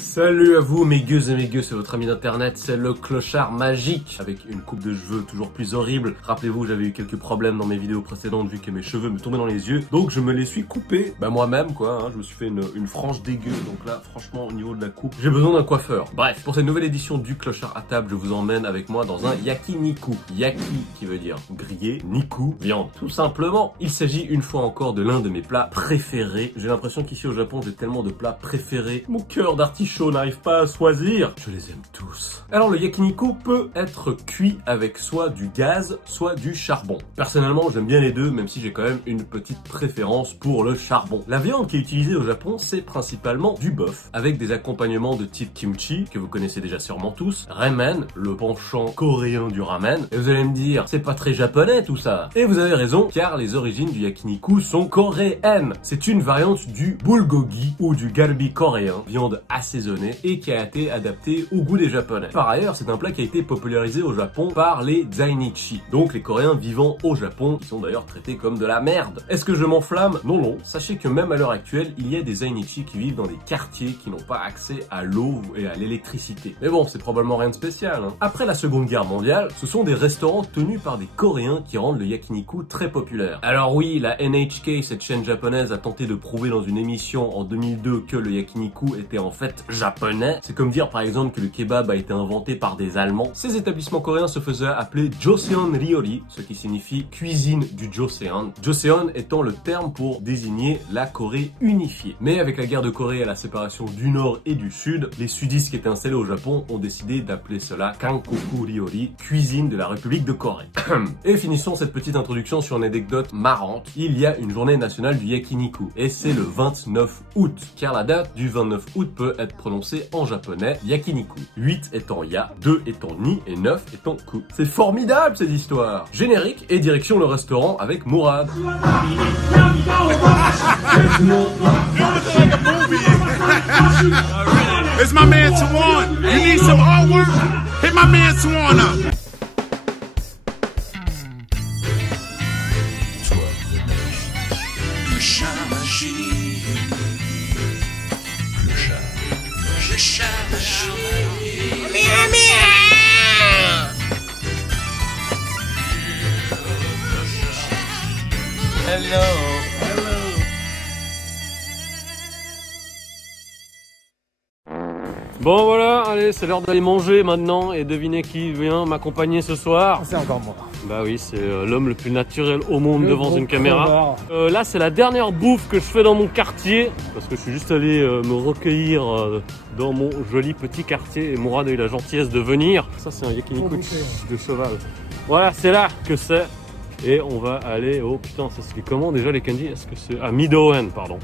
Salut à vous mes gueux et mes gueux, c'est votre ami d'internet, c'est le clochard magique avec une coupe de cheveux toujours plus horrible. Rappelez-vous, j'avais eu quelques problèmes dans mes vidéos précédentes vu que mes cheveux me tombaient dans les yeux, donc je me les suis coupés, moi-même quoi, hein, je me suis fait une frange dégueu, donc là franchement au niveau de la coupe, j'ai besoin d'un coiffeur. Bref, pour cette nouvelle édition du clochard à table, je vous emmène avec moi dans un yakiniku. Yaki qui veut dire grillé, niku, viande, tout simplement. Il s'agit une fois encore de l'un de mes plats préférés. J'ai l'impression qu'ici au Japon, j'ai tellement de plats préférés, mon cœur d'artichaut n'arrive pas à choisir. Je les aime tous. Alors le yakiniku peut être cuit avec soit du gaz, soit du charbon. Personnellement, j'aime bien les deux, même si j'ai quand même une petite préférence pour le charbon. La viande qui est utilisée au Japon, c'est principalement du bœuf, avec des accompagnements de type kimchi, que vous connaissez déjà sûrement tous, ramen, le penchant coréen du ramen. Et vous allez me dire, c'est pas très japonais tout ça. Et vous avez raison, car les origines du yakiniku sont coréennes. C'est une variante du bulgogi ou du galbi coréen, viande assaisonnée et qui a été adapté au goût des Japonais. Par ailleurs, c'est un plat qui a été popularisé au Japon par les zainichi, donc les Coréens vivant au Japon, qui sont d'ailleurs traités comme de la merde. Est-ce que je m'enflamme? Non, non. Sachez que même à l'heure actuelle, il y a des zainichi qui vivent dans des quartiers qui n'ont pas accès à l'eau et à l'électricité. Mais bon, c'est probablement rien de spécial, hein. Après la Seconde Guerre mondiale, ce sont des restaurants tenus par des Coréens qui rendent le yakiniku très populaire. Alors oui, la NHK, cette chaîne japonaise, a tenté de prouver dans une émission en 2002 que le yakiniku était en fait japonais. C'est comme dire par exemple que le kebab a été inventé par des Allemands. Ces établissements coréens se faisaient appeler Joseon Ryori, ce qui signifie cuisine du Joseon. Joseon étant le terme pour désigner la Corée unifiée. Mais avec la guerre de Corée et la séparation du Nord et du Sud, les sudistes qui étaient installés au Japon ont décidé d'appeler cela Kankoku Ryori, cuisine de la République de Corée. Et finissons cette petite introduction sur une anecdote marrante. Il y a une journée nationale du yakiniku et c'est le 29 août, car la date du 29 août peut être prononcé en japonais yakiniku. 8 étant ya, 2 étant ni et 9 étant ku. C'est formidable cette histoire. Générique et direction le restaurant avec Mourad. It's my man Tawana. You need some artwork? Hit my man Tawana up. Hello. Bon voilà, allez, c'est l'heure d'aller manger maintenant et devinez qui vient m'accompagner ce soir. C'est encore moi. Bah oui, c'est l'homme le plus naturel au monde devant une caméra. Là, c'est la dernière bouffe que je fais dans mon quartier parce que je suis juste allé me recueillir dans mon joli petit quartier et Mourad a eu la gentillesse de venir. Ça, c'est un yakiniku de cheval. Voilà, c'est là que c'est. Et on va aller au... Putain, ça se dit comment déjà les kanji? Est-ce que c'est... Ah, Midoen, pardon.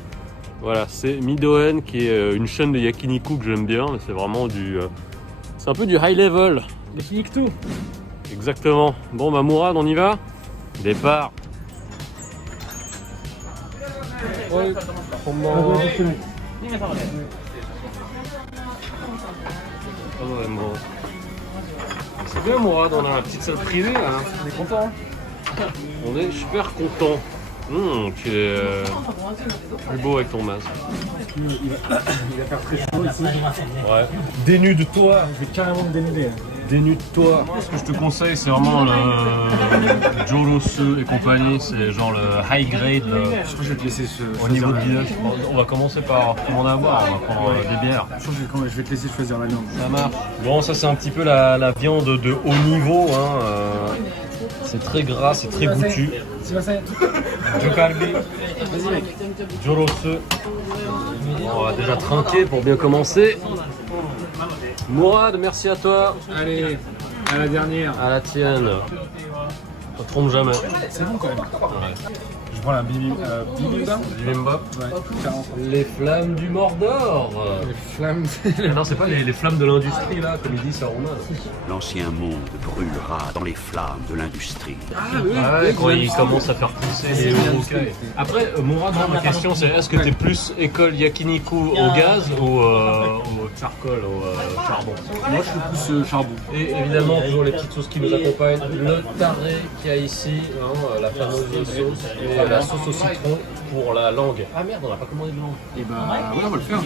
Voilà, c'est Midoen qui est une chaîne de yakiniku que j'aime bien, mais c'est vraiment du... c'est un peu du high level. Yakiniku. Exactement. Bon bah Mourad, on y va? Départ. Ouais. C'est bien Mourad, on a la petite salle privée là. On est content. On est super content. Tu es plus beau avec ton masque. Il va faire très chaud ici. Ouais. Dénude-toi. Je vais carrément me dénuder. Dénude-toi. Ce que je te conseille, c'est vraiment le Jorosu et compagnie. C'est genre le high grade. Je crois que je vais te laisser Au niveau de village. On va commencer par commander à boire. On va prendre des bières. Je crois que je vais te laisser choisir la viande. Ça marche. Bon, ça c'est un petit peu la viande de haut niveau. Hein. C'est très gras, c'est très goûtu. Vas-y mec. Jorosu. On va déjà trinquer pour bien commencer. Mourad, merci à toi. Allez, à la dernière. À la tienne. On ne trompe jamais. C'est bon quand même. Ouais. Je prends la bibimbap. Bibimbap. Ouais, 40. Les flammes du Mordor. Les flammes. Non, c'est pas les flammes de l'industrie là, comme il dit Saruman. L'ancien monde brûlera dans les flammes de l'industrie. Ah oui, Ouais, quand il commence à faire pousser les urukai. Après, Mourad, ma question c'est est-ce que t'es plus école yakiniku au gaz ou au charcoal, au charbon? Moi je suis plus charbon. Et évidemment, toujours les petites sauces qui nous accompagnent. Le taré qu'il y a ici, hein, la fameuse sauce, et la sauce au citron. pour la langue. Ah merde, on n'a pas commandé de langue. Et bah, ouais, on va le faire.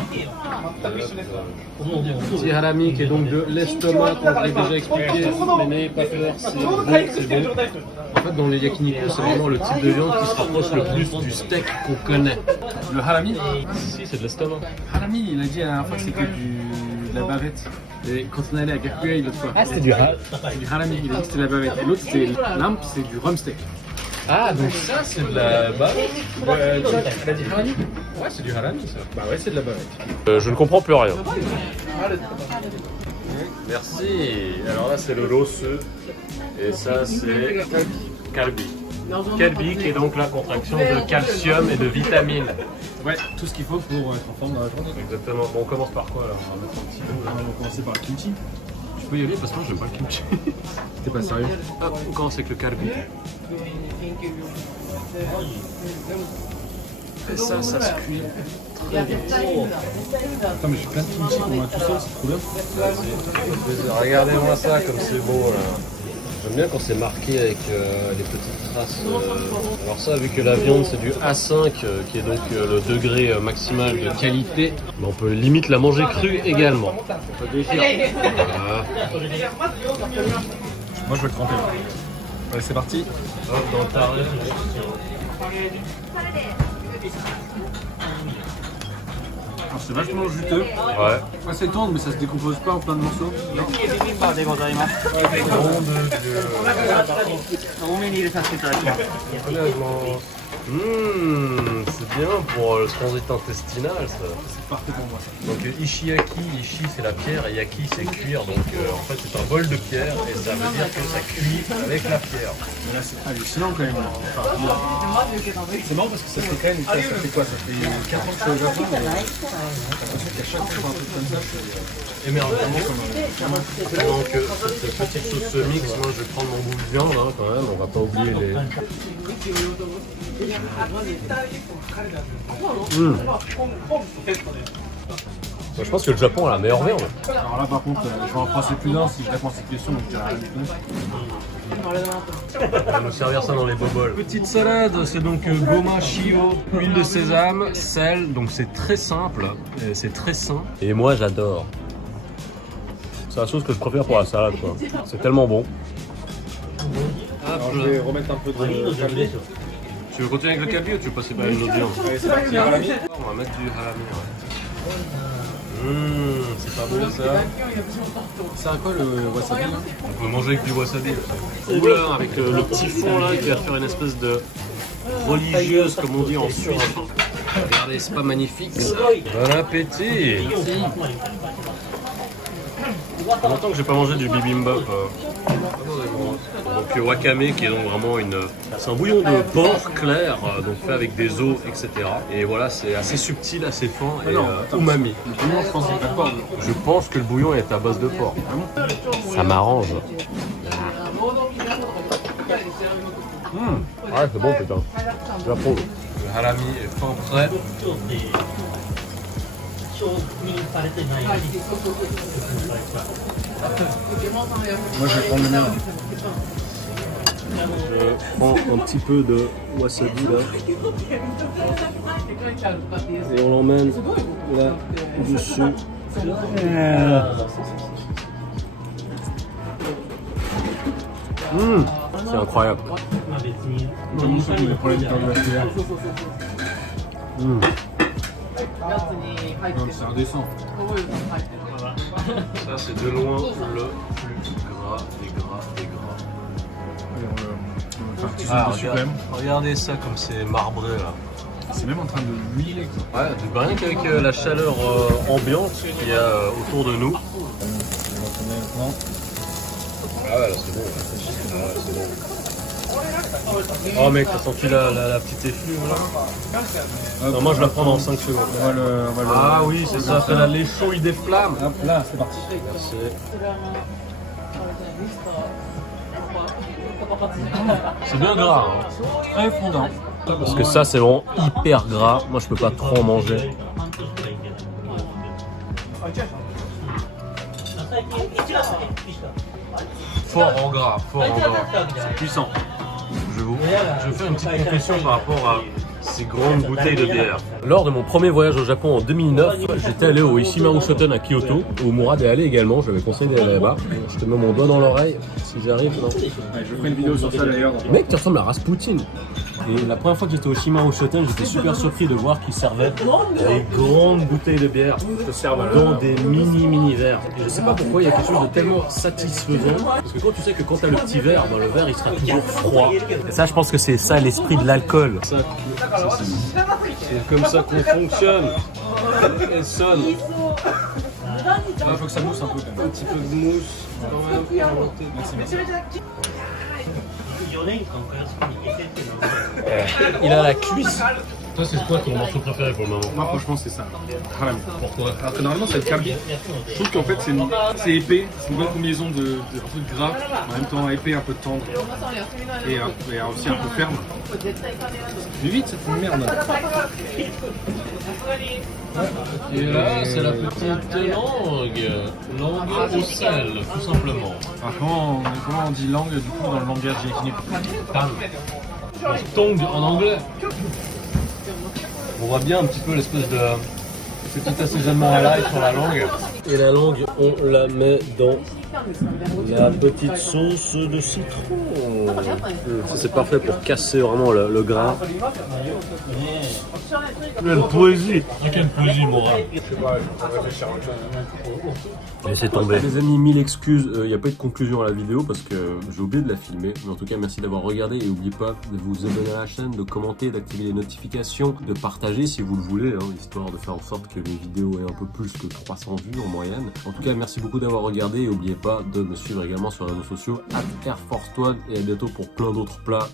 Petit halami qui est donc de l'estomac, comme je l'ai déjà expliqué. Mais n'ayez pas peur, c'est bon, c'est bon. En fait, dans les yakiniku, c'est vraiment le type de viande qui se rapproche le plus du steak qu'on connaît. Le halami. Si, c'est de l'estomac. Halami, il a dit la dernière fois que c'était de la bavette. Et quand on allait à Gakuei l'autre fois. Ah, c'était du halami. Du halami, il a dit que c'était de la bavette. Et l'autre, c'est l'imp, c'est du rump steak. Ah, donc ça, c'est de la bavette. T'as dit halami? Ouais, c'est du halami, ça. Bah ouais, c'est de la bavette. Je ne comprends plus rien. Merci. Alors là, c'est le rosu. Et ça, c'est kalbi. Kalbi qui est donc la contraction de calcium et de vitamines. Ouais, tout ce qu'il faut pour être en forme dans la journée. Exactement. Bon, on commence par quoi alors? On va mettre un petit bout. On va commencer par le kimchi. Tu peux y aller parce que moi, j'aime pas le kimchi. T'es pas sérieux? Ah, on commence avec le kalbi. Et ça se cuit très vite. Attends, mais je suis plein de kimchi pour moi tout seul, c'est trop bien. Regardez-moi ça comme c'est beau là. J'aime bien quand c'est marqué avec les petites traces. Alors ça, vu que la viande c'est du A5 qui est donc le degré maximal de qualité, on peut limite la manger crue également. Voilà. Moi je vais le tremper. Allez, c'est parti. Hop, dans le taré. Alors c'est vachement juteux. Ouais. Assez tendre, mais ça se décompose pas en plein de morceaux. Non. C'est bien pour le transit intestinal ça. C'est parfait pour moi ça. Donc ishiyaki, ishi c'est la pierre et yaki c'est cuire. Donc en fait c'est un bol de pierre et ça veut dire que ça cuit avec la pierre. Mais là c'est hallucinant quand même. Enfin, c'est marrant parce que ça fait quand même, ça fait quoi? Ça fait 4 ans que je suis au Japon, mais j'ai l'impression qu'à chaque fois un truc comme ça, c'est émerveillement. Donc cette petite sauce mix, moi je vais prendre mon bout de viande hein, quand même, on va pas oublier les... Moi, je pense que le Japon a la meilleure viande. Alors là par contre, je vais en penser plus d'un si je réponds à cette question, donc je dirais rien du tout. On va nous servir ça dans les boboles. Petite salade, c'est donc goma shio, huile de sésame, sel, donc c'est très simple, c'est très sain. Et moi j'adore. C'est la sauce que je préfère pour la salade quoi. C'est tellement bon. Alors je vais remettre un peu de kalbi. Tu veux continuer avec le kalbi ou tu veux passer par une autre viande? Allez, c'est parti, halami. On va mettre du halami. Ouais. C'est pas beau ça. C'est à quoi le wasabi là? On peut manger avec du wasabi. Oula, avec le petit fond là qui va faire une espèce de religieuse comme on dit en Suisse. Regardez, c'est pas magnifique ça. Bon appétit. Ça fait longtemps que j'ai pas mangé du bibimbap. Donc wakame qui est donc vraiment c'est un bouillon de porc clair, donc fait avec des os, etc. Et voilà, c'est assez subtil, assez fin et umami. Le bouillon, je pense qu'il est pas de porc. Je pense que le bouillon est à base de porc. Ça m'arrange. Ouais, c'est bon putain. J'approuve. Le halami est fin prêt. Moi je vais prendre le mien. Je prends un petit peu de wasabi là. Et on l'emmène là dessus. C'est incroyable. Comme ça, le problème cardiovasculaire. Non, c'est indécent. Ça c'est de loin le plus gras des gras des gras. Allez, on va faire un petit Ah, dessus quand même. regardez ça comme c'est marbré là. C'est même en train de l'huiler quoi. Ouais, rien qu'avec la chaleur ambiante qu'il y a autour de nous. Ah ouais, là c'est bon. Ah, ouais, c'est bon. Oh mec, t'as senti la petite effluve là? Non, moi je la prends dans 5 secondes. Ah oui, c'est ça, c'est les chouilles des flammes. Hop là, c'est parti. Merci. C'est bien gras, hein. Très fondant. Parce que ça c'est vraiment hyper gras. Moi je peux pas trop en manger. Fort en gras, c'est puissant. Je vais faire une petite confession par rapport ces grandes bouteilles de bière. Lors de mon premier voyage au Japon en 2009, j'étais allé au Ishimaru Shoten à Kyoto, où Mourad est allé également, j'avais conseillé d'aller là-bas. Je te mets mon doigt dans l'oreille, si j'arrive, non. Ouais, je ferai une vidéo sur ça d'ailleurs. Mec, tu ressembles à Rasputin. Et la première fois que j'étais au Ishimaru Shoten, j'étais super surpris de voir qu'ils servaient des grandes bouteilles de bière dans des mini verres. Et je sais pas pourquoi, il y a quelque chose de tellement satisfaisant. Parce que quand tu sais que quand t'as le petit verre, dans le verre il sera toujours froid. Et ça, je pense que c'est ça l'esprit de l'alcool. C'est comme ça qu'on fonctionne. Et sonne. Il faut que ça mousse un peu quand même. Un petit peu de mousse. Merci. Il a la cuisse. Toi, c'est quoi ton morceau préféré pour le moment? Moi, franchement, c'est ça. Harami. Pourquoi? Alors que normalement, c'est le kabi. Je trouve qu'en fait, c'est épais. C'est une bonne combinaison de un truc gras, en même temps épais, un peu tendre. Et aussi un peu ferme. Mais vite, cette merde. Et là, c'est la petite langue au sel, tout simplement. Alors, comment on dit langue du coup dans le langage équilibré? Tongue en anglais. On voit bien un petit peu l'espèce de petit assaisonnement à l'ail sur la langue. Et la langue, on la met dans la petite sauce de citron. Ça, c'est parfait pour casser vraiment le gras. Quelle poésie! Quelle poésie, Mourad! Laissez tomber. Les amis, mille excuses, il n'y a pas eu de conclusion à la vidéo parce que j'ai oublié de la filmer. Mais en tout cas, merci d'avoir regardé et n'oubliez pas de vous abonner à la chaîne, de commenter, d'activer les notifications, de partager si vous le voulez, hein, histoire de faire en sorte que mes vidéos aient un peu plus que 300 vues en moyenne. En tout cas, merci beaucoup d'avoir regardé et n'oubliez pas de me suivre également sur les réseaux sociaux @AirForceOne et à bientôt pour plein d'autres plats.